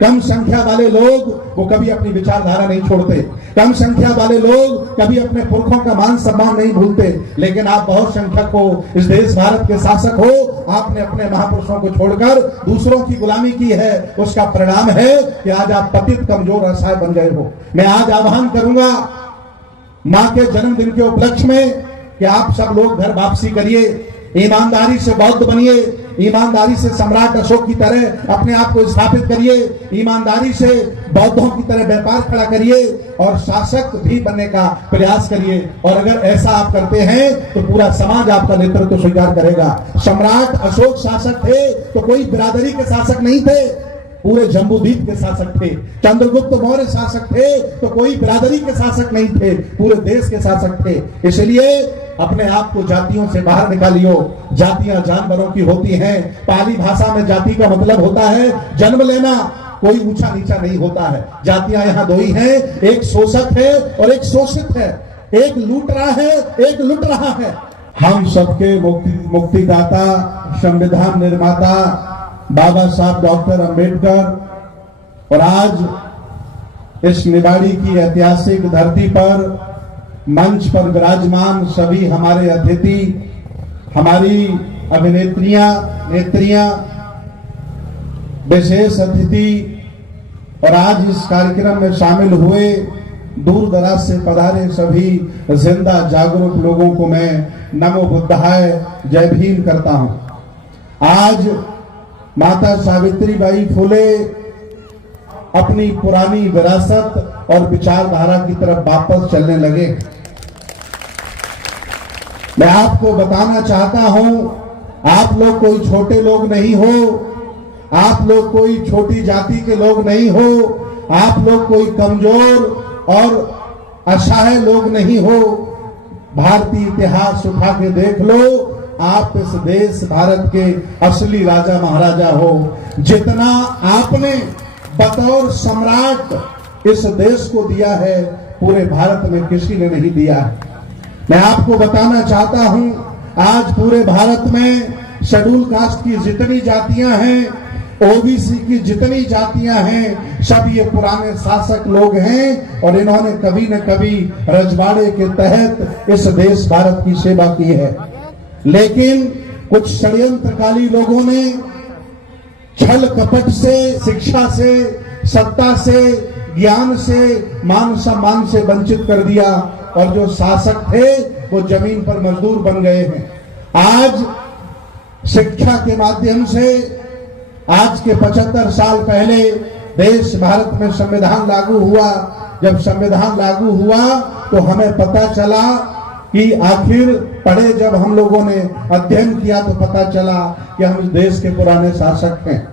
कम संख्या वाले लोग वो कभी अपनी विचारधारा नहीं छोड़ते, कम संख्या वाले लोग कभी अपने पुरखों का मान सम्मान नहीं भूलते। लेकिन आप बहुत संख्यक हो, इस देश भारत के शासक हो, आपने अपने महापुरुषों को छोड़कर दूसरों की गुलामी की है। उसका परिणाम है कि आज आप पतित कमजोर असहाय बन गए हो। मैं आज आह्वान करूंगा मां के जन्मदिन के उपलक्ष्य में कि आप सब लोग घर वापसी करिए, ईमानदारी से बौद्ध बनिए, ईमानदारी से सम्राट अशोक की तरह अपने आप को स्थापित करिए, ईमानदारी से बौद्धों की तरह व्यापार खड़ा करिए और शासक भी बनने का प्रयास करिए। और अगर ऐसा आप करते हैं तो पूरा समाज आपका नेतृत्व स्वीकार करेगा। सम्राट अशोक शासक थे तो कोई बिरादरी के शासक नहीं थे, पूरे जम्बूद्वीप के शासक थे। चंद्रगुप्त मौर्य शासक थे तो कोई बिरादरी के शासक नहीं थे, पूरे देश के शासक थे। इसलिए अपने आप को जातियों से बाहर निकालियो। जातियां जानवरों की होती हैं। पाली भाषा में जाति का मतलब होता है जन्म लेना, कोई ऊंचा नीचा नहीं होता है। जातियां यहाँ दो ही हैं, एक शोषक है और एक शोषित है, एक लूट रहा है, एक लुट रहा है। हम सबके मुक्तिदाता, संविधान निर्माता बाबा साहब डॉक्टर अंबेडकर और आज इस निवाड़ी की ऐतिहासिक धरती पर मंच पर विराजमान सभी हमारे अतिथि, हमारी अभिनेत्रियां, नेत्रियां, विशेष अतिथि और आज इस कार्यक्रम में शामिल हुए दूर दराज से पधारे सभी जिंदा जागरूक लोगों को मैं नमो बुद्धाय जय भीम करता हूं। आज माता सावित्रीबाई फुले अपनी पुरानी विरासत और विचारधारा की तरफ वापस चलने लगे। मैं आपको बताना चाहता हूं, आप लोग कोई छोटे लोग नहीं हो, आप लोग कोई छोटी जाति के लोग नहीं हो, आप लोग कोई कमजोर और असहाय लोग नहीं हो। भारतीय इतिहास उठा के देख लो, आप इस देश भारत के असली राजा महाराजा हो। जितना आपने बतौर सम्राट इस देश को दिया है, पूरे भारत में किसी ने नहीं दिया है। मैं आपको बताना चाहता हूं, आज पूरे भारत में शेड्यूल कास्ट की जितनी जातियां हैं, ओबीसी की जितनी जातियां हैं, सब ये पुराने शासक लोग हैं और इन्होंने कभी न कभी रजवाड़े के तहत इस देश भारत की सेवा की है। लेकिन कुछ षड्यंत्रकारी लोगों ने छल कपट से, शिक्षा से, सत्ता से, ज्ञान से, मान सम्मान से वंचित कर दिया और जो शासक थे वो जमीन पर मजदूर बन गए हैं। आज शिक्षा के माध्यम से, आज के 75 साल पहले देश भारत में संविधान लागू हुआ। जब संविधान लागू हुआ तो हमें पता चला कि आखिर पढ़े, जब हम लोगों ने अध्ययन किया तो पता चला कि हम इस देश के पुराने शासक हैं।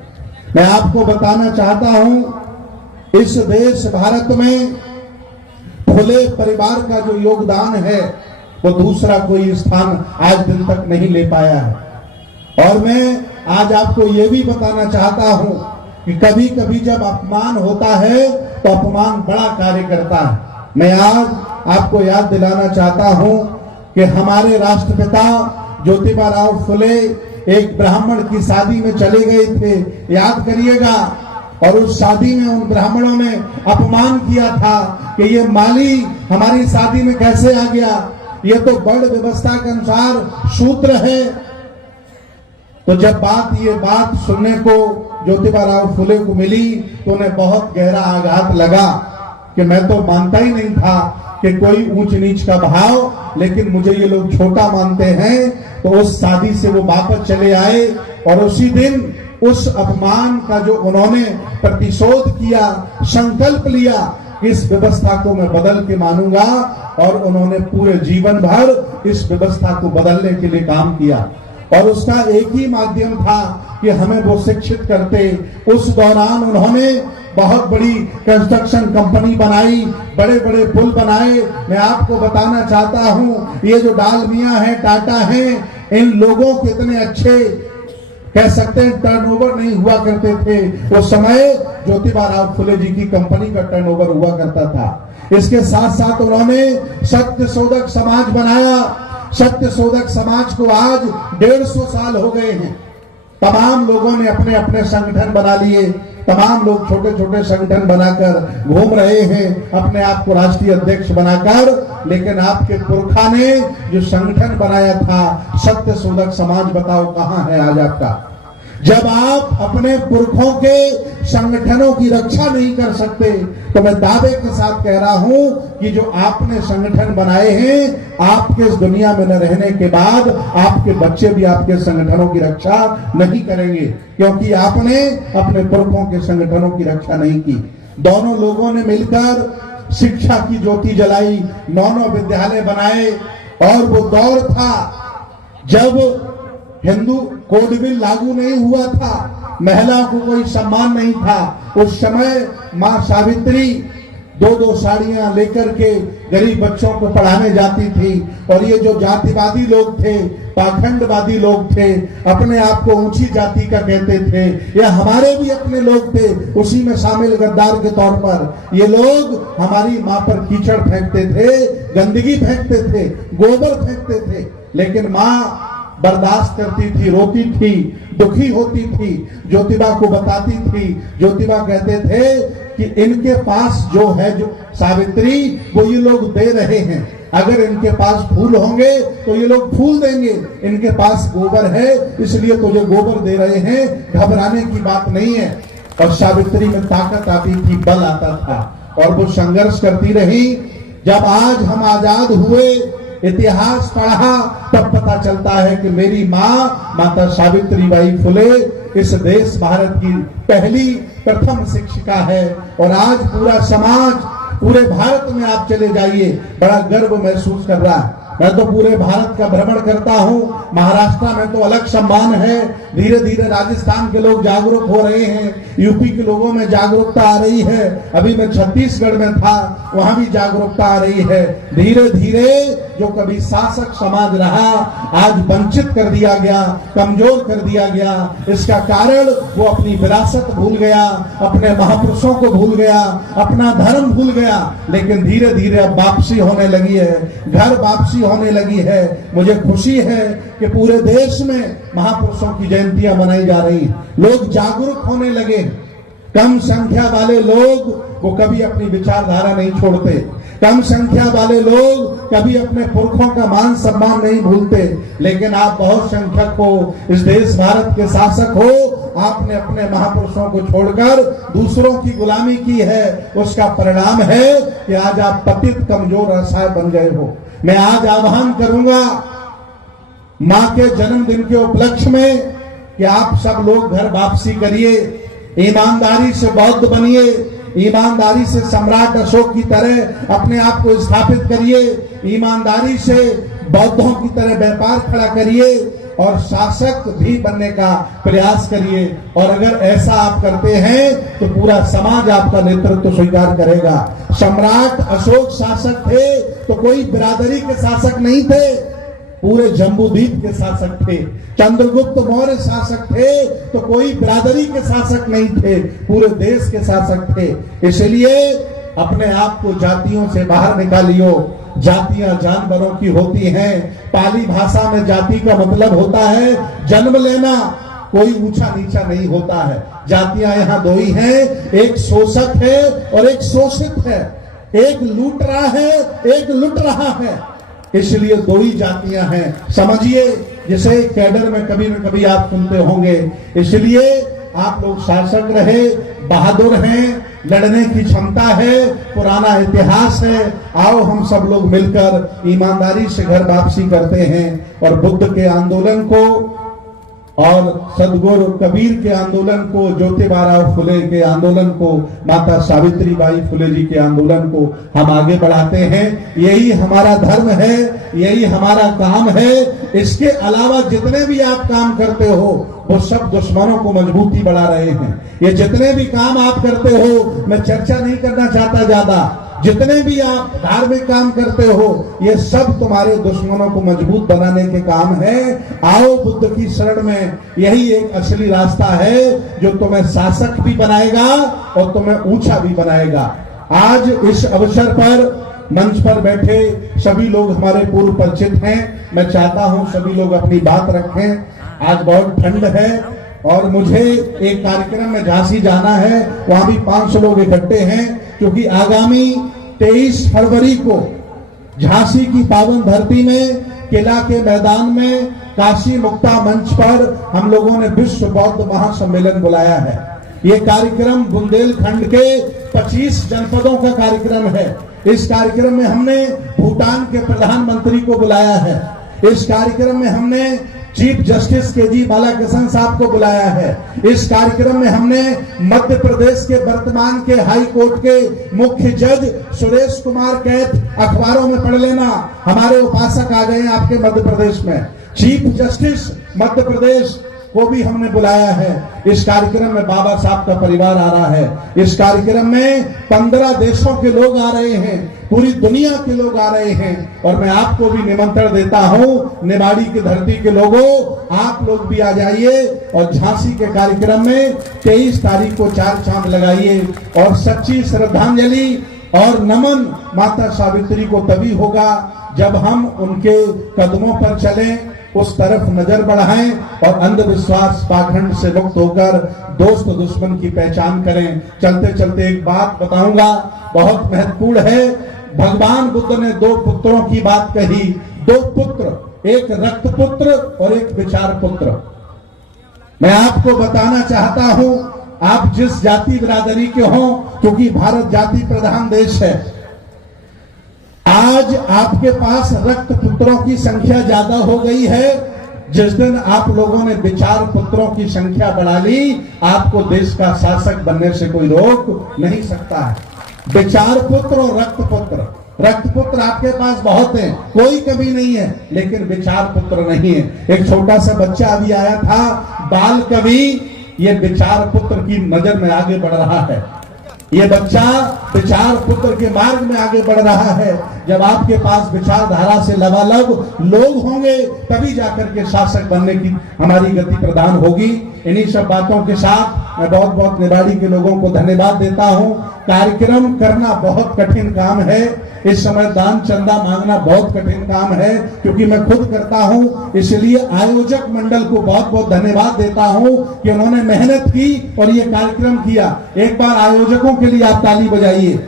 मैं आपको बताना चाहता हूं, इस देश भारत में फुले परिवार का जो योगदान है वो दूसरा कोई स्थान आज दिन तक नहीं ले पाया है। और मैं आज आपको ये भी बताना चाहता हूं कि कभी कभी जब अपमान होता है तो अपमान बड़ा कार्य करता है। मैं आज आपको याद दिलाना चाहता हूं कि हमारे राष्ट्रपिता ज्योतिबा फुले एक ब्राह्मण की शादी में चले गए थे, याद करिएगा। और उस शादी में उन ब्राह्मणों ने अपमान किया था कि ये माली हमारी शादी में कैसे आ गया, ये तो वर्ण व्यवस्था के अनुसार शूद्र है। तो जब ये बात सुनने को ज्योतिबा फुले को मिली तो उन्हें बहुत गहरा आघात लगा कि मैं तो मानता ही नहीं था कि कोई ऊंच नीच का भाव, लेकिन मुझे ये लोग छोटा मानते हैं। तो उस शादी से वो वापस चले आए और उसी दिन उस अपमान का जो उन्होंने प्रतिशोध किया, संकल्प लिया कि इस व्यवस्था को मैं बदल के मानूंगा, और उन्होंने पूरे जीवन भर इस व्यवस्था को बदलने के लिए काम किया। और उसका एक ही माध्यम था कि हमें वो शिक्षित करते। उस दौरान उन्होंने बहुत बड़ी कंस्ट्रक्शन कंपनी बनाई, बड़े बड़े पुल बनाए। मैं आपको बताना चाहता हूं, ये जो डालमिया है, टाटा है, इन लोगों के इतने अच्छे कह सकते हैं टर्नओवर नहीं हुआ करते थे। उस समय ज्योतिबा फुले जी की कंपनी का टर्नओवर हुआ करता था। इसके साथ साथ उन्होंने सत्य शोधक समाज बनाया। सत्य शोधक समाज को आज 150 साल हो गए हैं। तमाम लोगों ने अपने अपने संगठन बना लिए, तमाम लोग छोटे छोटे संगठन बनाकर घूम रहे हैं, अपने आप को राष्ट्रीय अध्यक्ष बनाकर। लेकिन आपके पुरखा ने जो संगठन बनाया था सत्य शोधक समाज, बताओ कहां है आज आपका? जब आप अपने पुरखों के संगठनों की रक्षा नहीं कर सकते, तो मैं दावे के साथ कह रहा हूं कि जो आपने संगठन बनाए हैं, आपके इस दुनिया में न रहने के बाद आपके बच्चे भी आपके संगठनों की रक्षा नहीं करेंगे, क्योंकि आपने अपने पुरखों के संगठनों की रक्षा नहीं की। दोनों लोगों ने मिलकर शिक्षा की ज्योति जलाई, 9 विद्यालय बनाए, और वो दौर था जब हिंदू कोड बिल लागू नहीं हुआ था, महिलाओं को कोई सम्मान नहीं था। उस समय मां सावित्री 2-2 साड़ियां लेकर के गरीब बच्चों को पढ़ाने जाती थी। और ये जो जातिवादी लोग थे, पाखंडवादी लोग थे, अपने आप को ऊंची जाति का कहते थे, ये हमारे भी अपने लोग थे, उसी में शामिल गद्दार के तौर पर ये लोग हमारी मां पर कीचड़ फेंकते थे, गंदगी फेंकते थे, गोबर फेंकते थे। लेकिन मां बर्दाश्त करती थी, रोती थी, दुखी होती थी, ज्योतिबा को बताती थी। ज्योतिबा कहते थे कि इनके पास जो है, जो सावित्री, वो ये लोग दे रहे हैं, अगर इनके पास फूल होंगे तो ये लोग फूल देंगे, इनके पास गोबर है इसलिए तुझे गोबर दे रहे हैं, घबराने की बात नहीं है। और सावित्री में ताकत आती थी, बल आता था, और वो संघर्ष करती रही। जब आज हम आजाद हुए, इतिहास पढ़ा, तब पता चलता है कि मेरी माँ माता सावित्रीबाई फुले इस देश भारत की पहली प्रथम शिक्षिका है। और आज पूरा समाज, पूरे भारत में आप चले जाइए, बड़ा गर्व महसूस कर रहा है। मैं तो पूरे भारत का भ्रमण करता हूँ, महाराष्ट्र में तो अलग सम्मान है, धीरे धीरे राजस्थान के लोग जागरूक हो रहे हैं, यूपी के लोगों में जागरूकता आ रही है, अभी मैं छत्तीसगढ़ में था, वहां भी जागरूकता आ रही है। धीरे धीरे जो कभी शासक समाज रहा, आज वंचित कर दिया गया, कमजोर कर दिया गया। इसका कारण वो अपनी विरासत भूल गया, अपने महापुरुषों को भूल गया, अपना धर्म भूल गया। लेकिन धीरे धीरे अब वापसी होने लगी है, घर वापसी होने लगी है। मुझे खुशी है कि पूरे देश में महापुरुषों की जयंतियां मनाई जा रही हैं, लोग जागरूक होने लगे। कम संख्या वाले लोग वो कभी अपनी विचारधारा नहीं छोड़ते, कम संख्या वाले लोग कभी अपने पुरखों का मान सम्मान नहीं भूलते। लेकिन आप बहुत संख्यक हो, इस देश भारत के शासक हो, आपने अपने महापुरुषों को छोड़कर दूसरों की गुलामी की है। उसका परिणाम है कि आज आप पतित कमजोर असहाय बन गए हो। मैं आज आह्वान करूंगा मां के जन्मदिन के उपलक्ष्य में कि आप सब लोग घर वापसी करिए, ईमानदारी से बौद्ध बनिए, ईमानदारी से सम्राट अशोक की तरह अपने आप को स्थापित करिए, ईमानदारी से बौद्धों की तरह व्यापार खड़ा करिए और शासक भी बनने का प्रयास करिए। और अगर ऐसा आप करते हैं तो पूरा समाज आपका नेतृत्व स्वीकार करेगा। सम्राट अशोक शासक थे तो कोई बिरादरी के शासक नहीं थे, पूरे जम्बूद्वीप के शासक थे। चंद्रगुप्त मौर्य शासक थे तो कोई बिरादरी के शासक नहीं थे, पूरे देश के शासक थे। इसलिए अपने आप को जातियों से बाहर निकालियो। जातियां जानवरों की होती हैं। पाली भाषा में जाति का मतलब होता है जन्म लेना, कोई ऊंचा नीचा नहीं होता है। जातियां यहाँ दो ही हैं, एक शोषक है और एक शोषित है, एक लूट रहा है, एक लुट रहा है। इसलिए दो ही जातियां हैं, समझिए। जैसे कैडर में कभी न कभी आप सुनते होंगे। इसलिए आप लोग शासक रहे, बहादुर हैं, लड़ने की क्षमता है, पुराना इतिहास है। आओ हम सब लोग मिलकर ईमानदारी से घर वापसी करते हैं और बुद्ध के आंदोलन को और सदगुरु कबीर के आंदोलन को, ज्योतिबा फुले के आंदोलन को, माता सावित्रीबाई फुले जी के आंदोलन को हम आगे बढ़ाते हैं। यही हमारा धर्म है, यही हमारा काम है। इसके अलावा जितने भी आप काम करते हो वो सब दुश्मनों को मजबूती बढ़ा रहे हैं। ये जितने भी काम आप करते हो, मैं चर्चा नहीं करना चाहता ज्यादा, जितने भी आप धार्मिक काम करते हो ये सब तुम्हारे दुश्मनों को मजबूत बनाने के काम है। आओ बुद्ध की शरण में, यही एक असली रास्ता है जो तुम्हें शासक भी बनाएगा और तुम्हें ऊंचा भी बनाएगा। आज इस अवसर पर मंच पर बैठे सभी लोग हमारे पूर्व परिचित हैं। मैं चाहता हूं सभी लोग अपनी बात रखें। आज बहुत ठंड है और मुझे एक कार्यक्रम में झांसी जाना है, वहां भी 500 लोग इकट्ठे हैं, क्योंकि आगामी 23 फरवरी को झांसी की पावन धरती में किला के मैदान में काशी मुक्ता मंच पर हम लोगों ने विश्व बौद्ध महासम्मेलन बुलाया है। ये कार्यक्रम बुंदेलखंड के 25 जनपदों का कार्यक्रम है। इस कार्यक्रम में हमने भूटान के प्रधानमंत्री को बुलाया है। इस कार्यक्रम में हमने चीफ जस्टिस केजी बालाकृष्ण साहब को बुलाया है। इस कार्यक्रम में हमने मध्य प्रदेश के वर्तमान के हाई कोर्ट के मुख्य जज सुरेश कुमार कैथ, अखबारों में पढ़ लेना, हमारे उपासक आ गए हैं आपके मध्य प्रदेश में। चीफ जस्टिस मध्य प्रदेश को भी हमने बुलाया है। इस कार्यक्रम में बाबा साहब का परिवार आ रहा है। इस कार्यक्रम में 15 देशों के लोग आ रहे हैं, पूरी दुनिया के लोग आ रहे हैं। और मैं आपको भी निमंत्रण देता हूं, निवाड़ी की धरती के लोगों, आप लोग भी आ जाइए और झांसी के कार्यक्रम में 23 तारीख को 4 चांद लगाइए। और सच्ची श्रद्धांजलि और नमन माता सावित्री को तभी होगा जब हम उनके कदमों पर चलें, उस तरफ नजर बढ़ाएं और अंधविश्वास पाखंड से मुक्त होकर दोस्त दुश्मन की पहचान करें। चलते चलते एक बात बताऊंगा, बहुत महत्वपूर्ण है। भगवान बुद्ध ने 2 पुत्रों की बात कही। 2 पुत्र, एक रक्त पुत्र और एक विचार पुत्र। मैं आपको बताना चाहता हूं, आप जिस जाति बिरादरी के हों, क्योंकि भारत जाति प्रधान देश है, आज आपके पास रक्त पुत्रों की संख्या ज्यादा हो गई है। जिस दिन आप लोगों ने विचार पुत्रों की संख्या बढ़ा ली, आपको देश का शासक बनने से कोई रोक नहीं सकता है। विचार पुत्र और रक्त पुत्र, रक्त पुत्र आपके पास बहुत हैं, कोई कमी नहीं है, लेकिन विचार पुत्र नहीं है। एक छोटा सा बच्चा अभी आया था, बाल कवि, ये विचार पुत्र की नजर में आगे बढ़ रहा है। ये बच्चा विचार पुत्र के मार्ग में आगे बढ़ रहा है। जब आपके पास विचारधारा से लबालब लोग होंगे, तभी जाकर के शासक बनने की हमारी गति प्रदान होगी। इन्हीं सब बातों के साथ मैं बहुत बहुत निवाड़ी के लोगों को धन्यवाद देता हूं। कार्यक्रम करना बहुत कठिन काम है। इस समय दान चंदा मांगना बहुत कठिन काम है, क्योंकि मैं खुद करता हूं। इसलिए आयोजक मंडल को बहुत बहुत धन्यवाद देता हूं कि उन्होंने मेहनत की और ये कार्यक्रम किया। एक बार आयोजकों के लिए आप ताली बजाइए।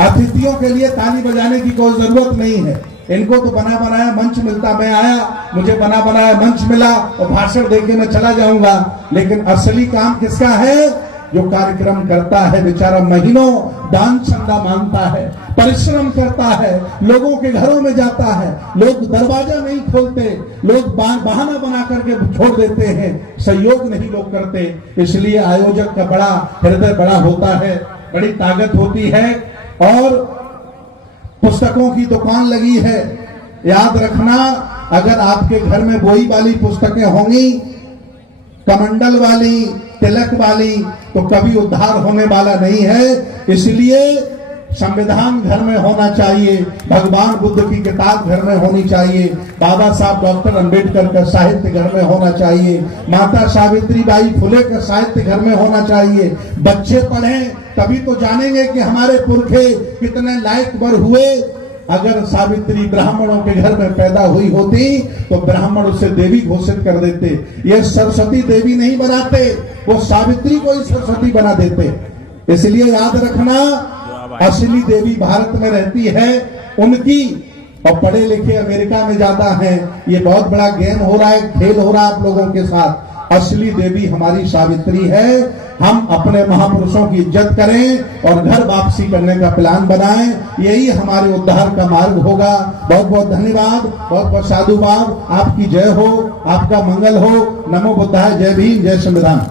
अतिथियों के लिए ताली बजाने की कोई जरूरत नहीं है। इनको तो बना बनाया मंच मिलता, मैं आया, मुझे बना बनाया मंच मिला और भाषण देके मैं चला जाऊंगा। लेकिन असली काम किसका है? जो कार्यक्रम करता है, बेचारा महीनों दान चंदा मांगता है, परिश्रम करता है, लोगों के घरों में जाता है। लोग दरवाजा नहीं खोलते, लोग बहाना बना करके छोड़ देते हैं, सहयोग नहीं लोग करते। इसलिए आयोजक का बड़ा हृदय बड़ा होता है, बड़ी ताकत होती है। और पुस्तकों की दुकान लगी है, याद रखना, अगर आपके घर में वही वाली पुस्तकें होंगी, कमंडल वाली, तिलक वाली, तो कभी उद्धार होने वाला नहीं है। इसलिए संविधान घर में होना चाहिए, भगवान बुद्ध की किताब घर में होनी चाहिए, बाबा साहब डॉक्टर अंबेडकर का साहित्य घर में होना चाहिए, माता सावित्री बाई फुले का साहित्य घर में होना चाहिए। बच्चे पढ़ें तभी तो जानेंगे कि हमारे पुरखे कितने लायक वर हुए। अगर सावित्री ब्राह्मणों के घर में पैदा हुई होती तो ब्राह्मण उसे देवी घोषित कर देते। ये सरस्वती देवी नहीं बनाते, वो सावित्री को ही सरस्वती बना देते। इसलिए याद रखना, असली देवी भारत में रहती है उनकी, और पढ़े लिखे अमेरिका में जाता है। ये बहुत बड़ा गेम हो रहा है, खेल हो रहा है आप लोगों के साथ। असली देवी हमारी सावित्री है। हम अपने महापुरुषों की इज्जत करें और घर वापसी करने का प्लान बनाएं, यही हमारे उद्धार का मार्ग होगा। बहुत बहुत धन्यवाद, बहुत बहुत साधुवाद। आपकी जय हो, आपका मंगल हो। नमो बुद्धाय, जय भीम, जय संविधान।